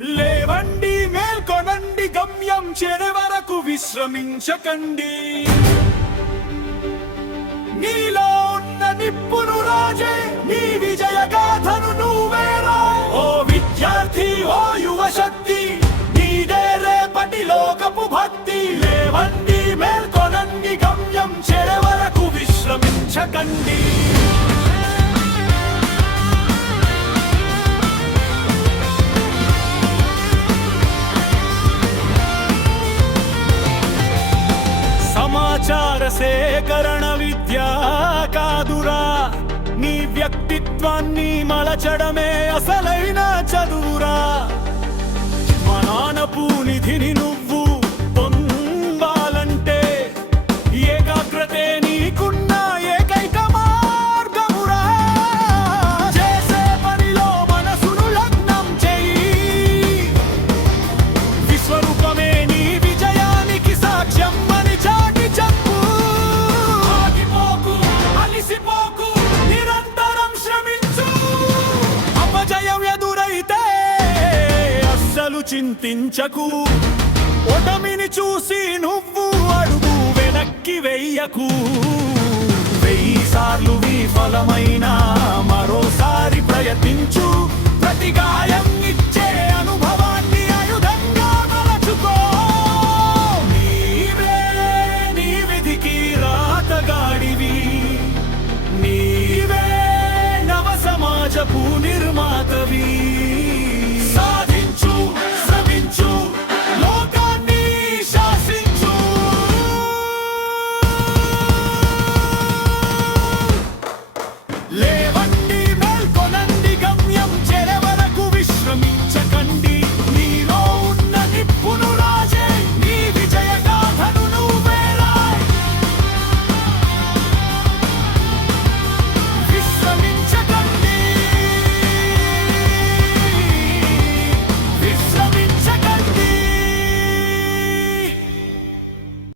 లేవండి మేల్కొనండి గమ్యం చేరే వరకు విశ్రమించకండి నీలో ఉన్న నిప్పును రాజే నీ విజయ గాథను నువ్వేరా ఓ విద్యార్థి ఓ యువ శక్తి నీదే రేపటి లోకపు భక్తి లేవండి మేల్కొనండి గమ్యం చేరే వరకు విశ్రమించకండి సమాచార సేకరణ విద్య కాదురా నీ వ్యక్తిత్వాన్ని మలచడమే అసలైన చదువురా మనానపు నిధిని నువ్వు పొందాలంటే ఏకాగ్రతే నీకున్న ఏకైక మార్గమురా చేసే పనిలో మనసును లగ్నం చెయ్యి విశ్వరూపమే నీ విజయానికి సాక్ష్యం చింతించకు ఓటమిని చూసి నువ్వు అడుగు వెనక్కి వెయ్యకు 1000 సార్లు విఫలమైన మరోసారి ప్రయత్నించు ప్రతి గాయం